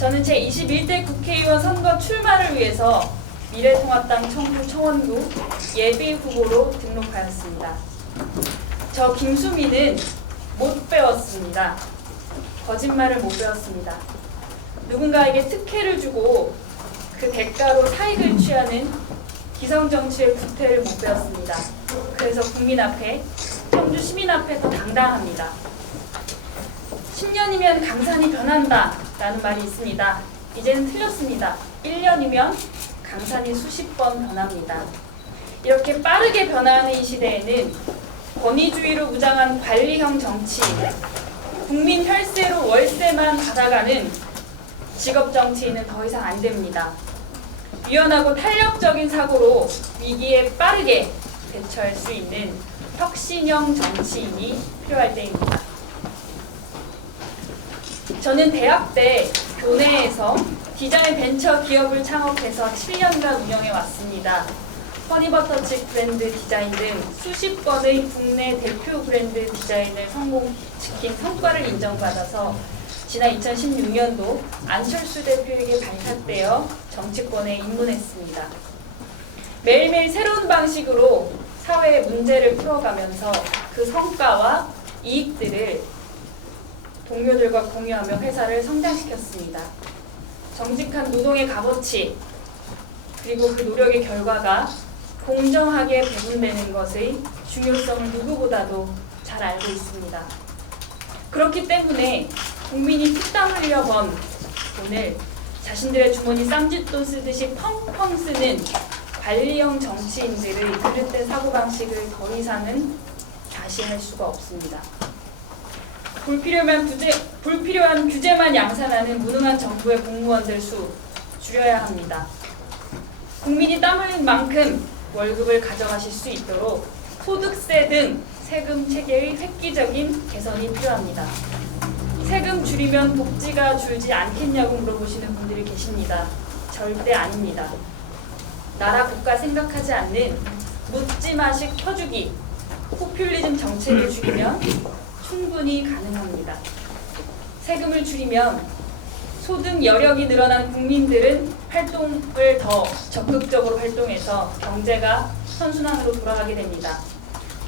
저는 제21대 국회의원 선거 출마를 위해서 미래통합당 청주 청원구 예비 후보로 등록하였습니다. 저 김수민은 못 배웠습니다. 거짓말을 못 배웠습니다. 누군가에게 특혜를 주고 그 대가로 사익을 취하는 기성정치의 구태를 못 배웠습니다. 그래서 국민 앞에, 청주 시민 앞에 더 당당합니다. 10년이면 강산이 변한다 라는 말이 있습니다. 이제는 틀렸습니다. 1년이면 강산이 수십 번 변합니다. 이렇게 빠르게 변화하는 이 시대에는 권위주의로 무장한 관리형 정치, 국민 혈세로 월세만 받아가는 직업 정치인은 더 이상 안 됩니다. 유연하고 탄력적인 사고로 위기에 빠르게 대처할 수 있는 혁신형 정치인이 필요할 때입니다. 저는 대학 때 교내에서 디자인 벤처 기업을 창업해서 7년간 운영해 왔습니다. 허니버터칩 브랜드 디자인 등 수십 건의 국내 대표 브랜드 디자인을 성공시킨 성과를 인정받아서 지난 2016년도 안철수 대표에게 발탁되어 정치권에 입문했습니다. 매일매일 새로운 방식으로 사회의 문제를 풀어가면서 그 성과와 이익들을 동료들과 공유하며 회사를 성장시켰습니다. 정직한 노동의 값어치, 그리고 그 노력의 결과가 공정하게 배분되는 것의 중요성을 누구보다도 잘 알고 있습니다. 그렇기 때문에 국민이 피땀 흘려 번 돈을 자신들의 주머니 쌈짓돈 쓰듯이 펑펑 쓰는 관리형 정치인들의 그릇된 사고방식을 더 이상은 다시 할 수가 없습니다. 불필요한 규제만 양산하는 무능한 정부의 공무원들 수 줄여야 합니다. 국민이 땀 흘린 만큼 월급을 가져가실 수 있도록 소득세 등 세금 체계의 획기적인 개선이 필요합니다. 세금 줄이면 복지가 줄지 않겠냐고 물어보시는 분들이 계십니다. 절대 아닙니다. 나라 국가 생각하지 않는 묻지마식 퍼주기, 포퓰리즘 정책을 줄이면 충분히 가능합니다. 세금을 줄이면 소득 여력이 늘어난 국민들은 활동을 더 적극적으로 활동해서 경제가 선순환으로 돌아가게 됩니다.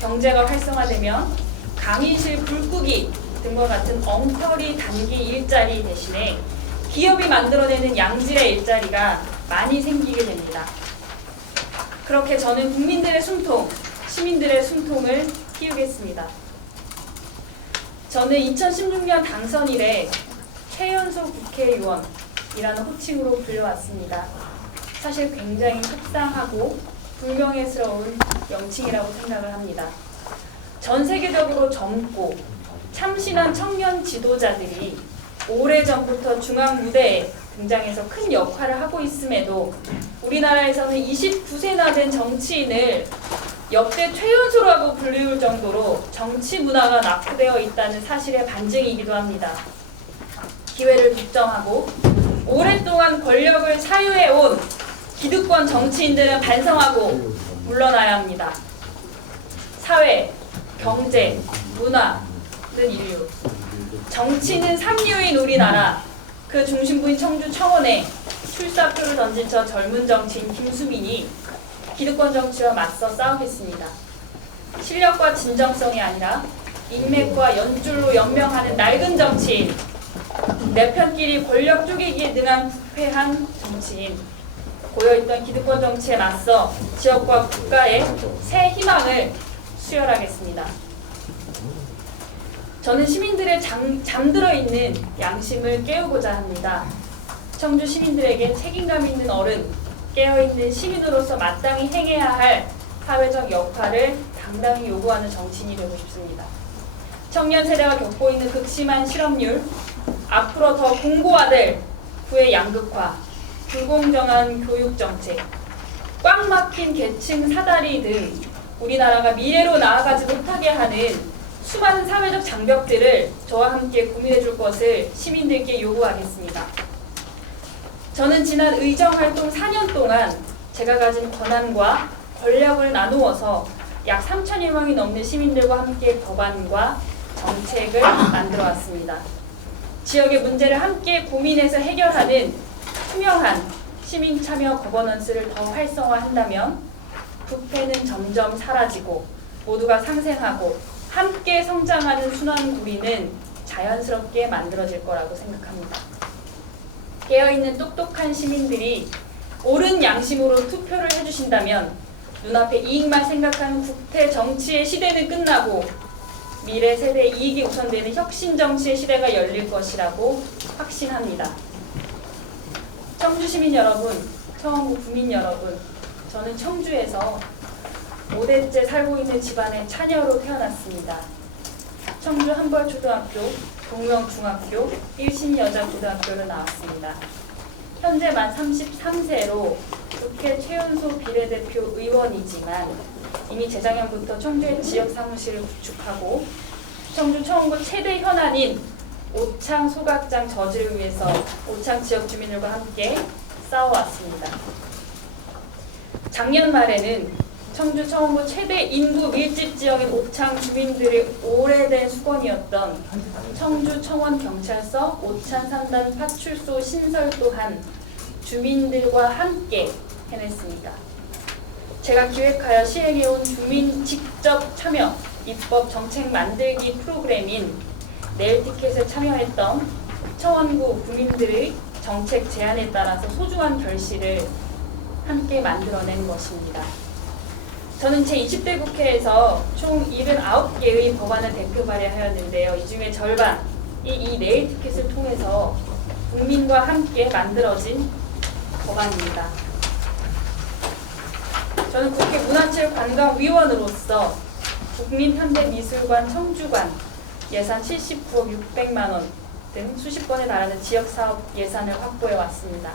경제가 활성화되면 강의실 불구기 등과 같은 엉터리 단기 일자리 대신에 기업이 만들어내는 양질의 일자리가 많이 생기게 됩니다. 그렇게 저는 국민들의 숨통, 시민들의 숨통을 틔우겠습니다. 저는 2016년 당선 이래 최연소 국회의원이라는 호칭으로 불려왔습니다. 사실 굉장히 속상하고 불명예스러운 명칭이라고 생각을 합니다. 전 세계적으로 젊고 참신한 청년 지도자들이 오래전부터 중앙 무대에 등장해서 큰 역할을 하고 있음에도 우리나라에서는 29세나 된 정치인을 역대 최연소라고 불리울 정도로 정치 문화가 낙후되어 있다는 사실의 반증이기도 합니다. 기회를 독점하고 오랫동안 권력을 사유해온 기득권 정치인들은 반성하고 물러나야 합니다. 사회, 경제, 문화는 인류, 정치는 삼류인 우리나라, 그 중심부인 청주 청원에 출사표를 던진 저 젊은 정치인 김수민이 기득권 정치와 맞서 싸우겠습니다. 실력과 진정성이 아니라 인맥과 연줄로 연명하는 낡은 정치인, 내 편끼리 권력 쪼개기에 능한 부패한 정치인, 고여있던 기득권 정치에 맞서 지역과 국가의 새 희망을 수혈하겠습니다. 저는 시민들의 잠들어 있는 양심을 깨우고자 합니다. 청주 시민들에게 책임감 있는 어른, 깨어있는 시민으로서 마땅히 행해야 할 사회적 역할을 당당히 요구하는 정치인이 되고 싶습니다. 청년 세대가 겪고 있는 극심한 실업률, 앞으로 더 공고화될 부의 양극화, 불공정한 교육 정책, 꽉 막힌 계층 사다리 등 우리나라가 미래로 나아가지 못하게 하는 수많은 사회적 장벽들을 저와 함께 고민해 줄 것을 시민들께 요구하겠습니다. 저는 지난 의정활동 4년 동안 제가 가진 권한과 권력을 나누어서 약 3천여 명이 넘는 시민들과 함께 법안과 정책을 만들어 왔습니다. 지역의 문제를 함께 고민해서 해결하는 투명한 시민 참여 거버넌스를 더 활성화한다면 부패는 점점 사라지고 모두가 상생하고 함께 성장하는 순환구리는 자연스럽게 만들어질 거라고 생각합니다. 깨어있는 똑똑한 시민들이 옳은 양심으로 투표를 해주신다면 눈앞에 이익만 생각하는 국태 정치의 시대는 끝나고 미래 세대의 이익이 우선되는 혁신 정치의 시대가 열릴 것이라고 확신합니다. 청주 시민 여러분, 청원구 구민 여러분, 저는 청주에서 5대째 살고 있는 집안의 자녀로 태어났습니다. 청주 한벌초등학교, 동명중학교, 일신여자고등학교를 나왔습니다. 현재 만 33세로 국회 최연소 비례대표 의원이지만 이미 재작년부터 청주의 지역 사무실을 구축하고 청주 청원구 최대 현안인 오창 소각장 저지를 위해서 오창 지역 주민들과 함께 싸워왔습니다. 작년 말에는 청주 청원구 최대 인구 밀집 지역인 오창 주민들의 오래된 수건이었던 청주 청원경찰서 오창 3단 파출소 신설 또한 주민들과 함께 해냈습니다. 제가 기획하여 시행해온 주민 직접 참여 입법 정책 만들기 프로그램인 내일 티켓에 참여했던 청원구 구민들의 정책 제안에 따라서 소중한 결실을 함께 만들어낸 것입니다. 저는 제20대 국회에서 총 79개의 법안을 대표 발의하였는데요. 이 중에 절반이 이 내일 티켓을 통해서 국민과 함께 만들어진 법안입니다. 저는 국회 문화체육관광위원으로서 국민현대미술관 청주관 예산 79억 600만 원 등 수십 건에 달하는 지역사업 예산을 확보해 왔습니다.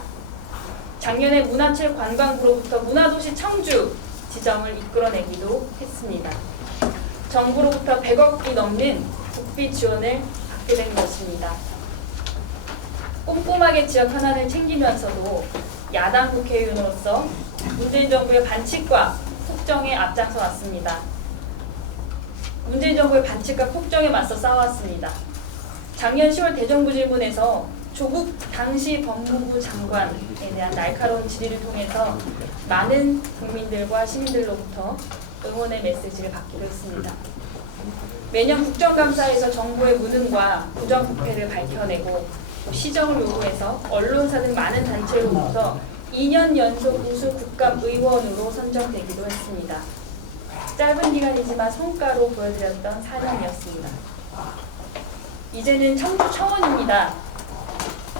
작년에 문화체육관광부로부터 문화도시 청주 지정을 이끌어내기도 했습니다. 정부로부터 100억이 넘는 국비 지원을 받게 된 것입니다. 꼼꼼하게 지역 현안을 챙기면서도 야당 국회의원으로서 문재인 정부의 반칙과 폭정에 앞장서 왔습니다. 문재인 정부의 반칙과 폭정에 맞서 싸웠습니다. 작년 10월 대정부 질문에서 조국 당시 법무부 장관에 대한 날카로운 질의를 통해서 많은 국민들과 시민들로부터 응원의 메시지를 받기도 했습니다. 매년 국정감사에서 정부의 무능과 부정부패를 밝혀내고 시정을 요구해서 언론사 등 많은 단체로부터 2년 연속 우수 국감의원으로 선정되기도 했습니다. 짧은 기간이지만 성과로 보여드렸던 4년이었습니다. 이제는 청주 청원입니다.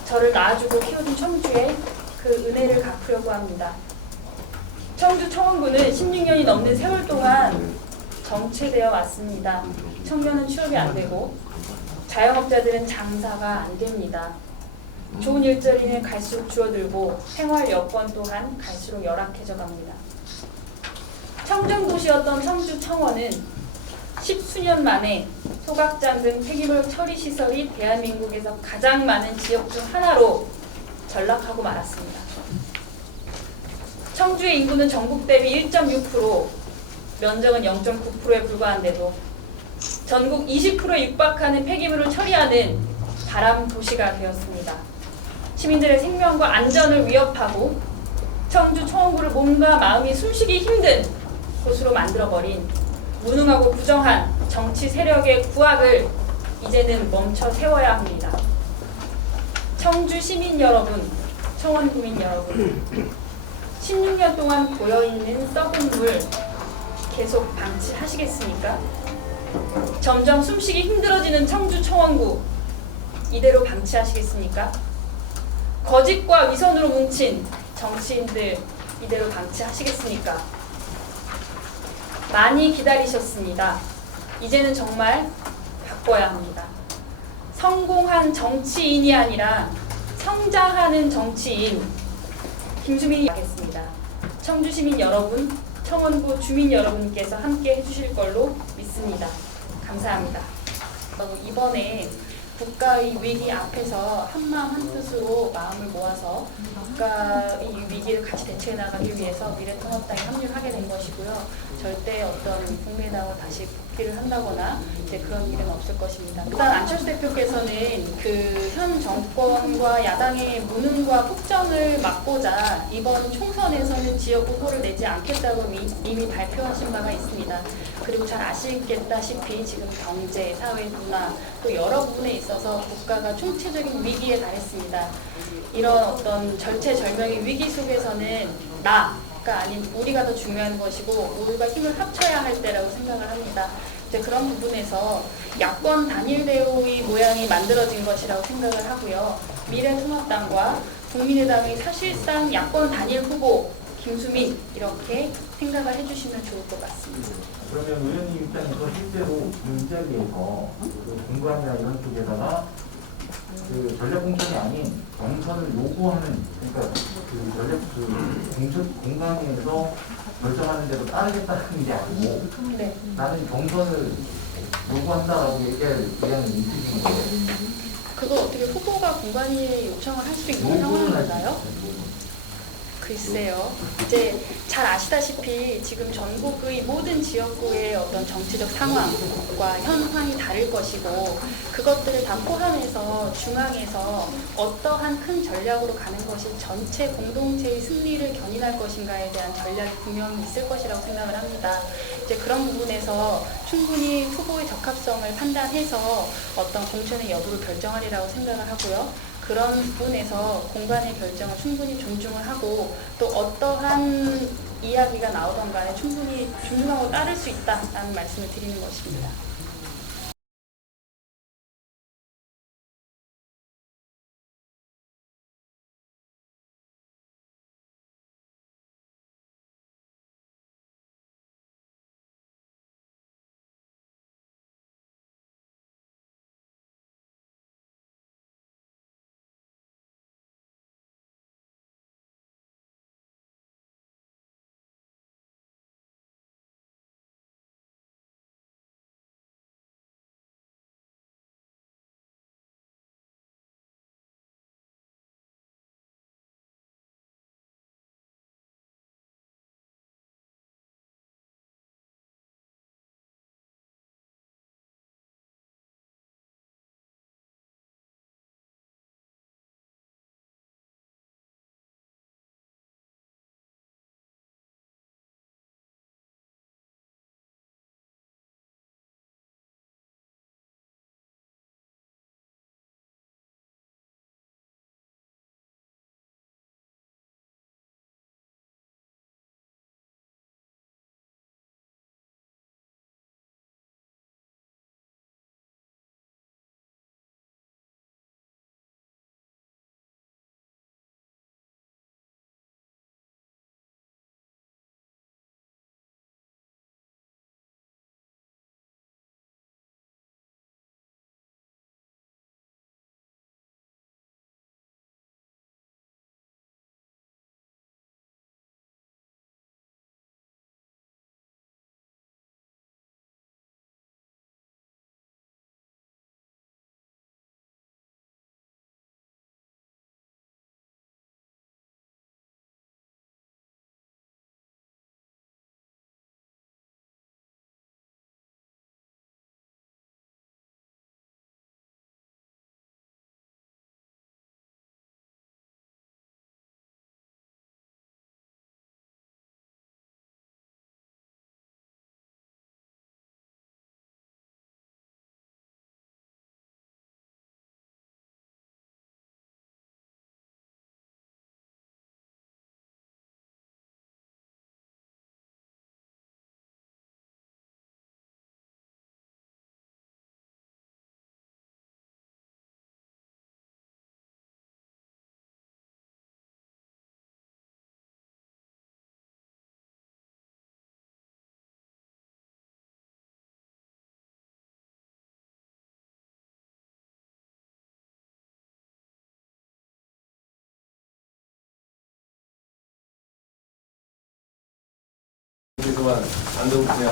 저를 낳아주고 키워준 청주에 그 은혜를 갚으려고 합니다. 청주 청원구는 16년이 넘는 세월 동안 정체되어 왔습니다. 청년은 취업이 안 되고 자영업자들은 장사가 안 됩니다. 좋은 일자리는 갈수록 줄어들고 생활 여건 또한 갈수록 열악해져 갑니다. 청정도시였던 청주 청원은 10수년 만에 소각장 등 폐기물 처리 시설이 대한민국에서 가장 많은 지역 중 하나로 전락하고 말았습니다. 청주의 인구는 전국 대비 1.6%, 면적은 0.9%에 불과한데도 전국 20%에 육박하는 폐기물을 처리하는 바람 도시가 되었습니다. 시민들의 생명과 안전을 위협하고 청주 청원구를 몸과 마음이 숨쉬기 힘든 곳으로 만들어버린 무능하고 부정한 정치 세력의 구악을 이제는 멈춰 세워야 합니다. 청주 시민 여러분, 청원구민 여러분, 16년 동안 고여있는 썩은 물 계속 방치하시겠습니까? 점점 숨쉬기 힘들어지는 청주 청원구 이대로 방치하시겠습니까? 거짓과 위선으로 뭉친 정치인들 이대로 방치하시겠습니까? 많이 기다리셨습니다. 이제는 정말 바꿔야 합니다. 성공한 정치인이 아니라 성장하는 정치인 김수민이 하겠습니다. 청주 시민 여러분, 청원구 주민 여러분께서 함께 해주실 걸로 믿습니다. 감사합니다. 이번에 국가의 위기 앞에서 한마음 한뜻으로 마음을 모아서 국가의 위기를 같이 대처해 나가기 위해서 미래통합당에 합류하게 된 것이고요. 절대 어떤 국민의당으로 다시 복귀를 한다거나 이제 그런 일은 없을 것입니다. 일단 안철수 대표께서는 그 현 정권과 야당의 무능과 폭정을 막고자 이번 총선에서는 지역 후보를 내지 않겠다고 이미 발표하신 바가 있습니다. 그리고 잘 아시겠다시피 지금 경제, 사회, 문화 또 여러 부분에 있어서 국가가 총체적인 위기에 달했습니다. 이런 어떤 절체절명의 위기 속에서는 나가 아닌 우리가 더 중요한 것이고 우리가 힘을 합쳐야 할 때라고 생각을 합니다. 이제 그런 부분에서 야권 단일 대우의 모양이 만들어진 것이라고 생각을 하고요. 미래통합당과 국민의당의 사실상 야권 단일 후보 김수민 이렇게 생각을 해주시면 좋을 것 같습니다. 그러면 의원님 입장에서 실제로 이 자리에서 그 공관이나 이런 쪽에다가 그 전략 공천이 아닌 경선을 요구하는 그러니까 그 전략 그 공천 공관위에서 결정하는 대로 따르겠다는 게 아니고 네. 나는 경선을 요구한다라고 얘기할 의향은 있으신 거예요. 그거 어떻게 후보가 공관위에 요청을 할 수 있는 상황인가요? 글쎄요. 이제 잘 아시다시피 지금 전국의 모든 지역구의 어떤 정치적 상황과 현황이 다를 것이고 그것들을 다 포함해서 중앙에서 어떠한 큰 전략으로 가는 것이 전체 공동체의 승리를 견인할 것인가에 대한 전략이 분명히 있을 것이라고 생각을 합니다. 이제 그런 부분에서 충분히 후보의 적합성을 판단해서 어떤 공천의 여부를 결정하리라고 생각을 하고요. 그런 부분에서 공간의 결정을 충분히 존중을 하고 또 어떠한 이야기가 나오던 간에 충분히 존중하고 따를 수 있다라는 말씀을 드리는 것입니다. 그동안 안동 진행하겠습니다.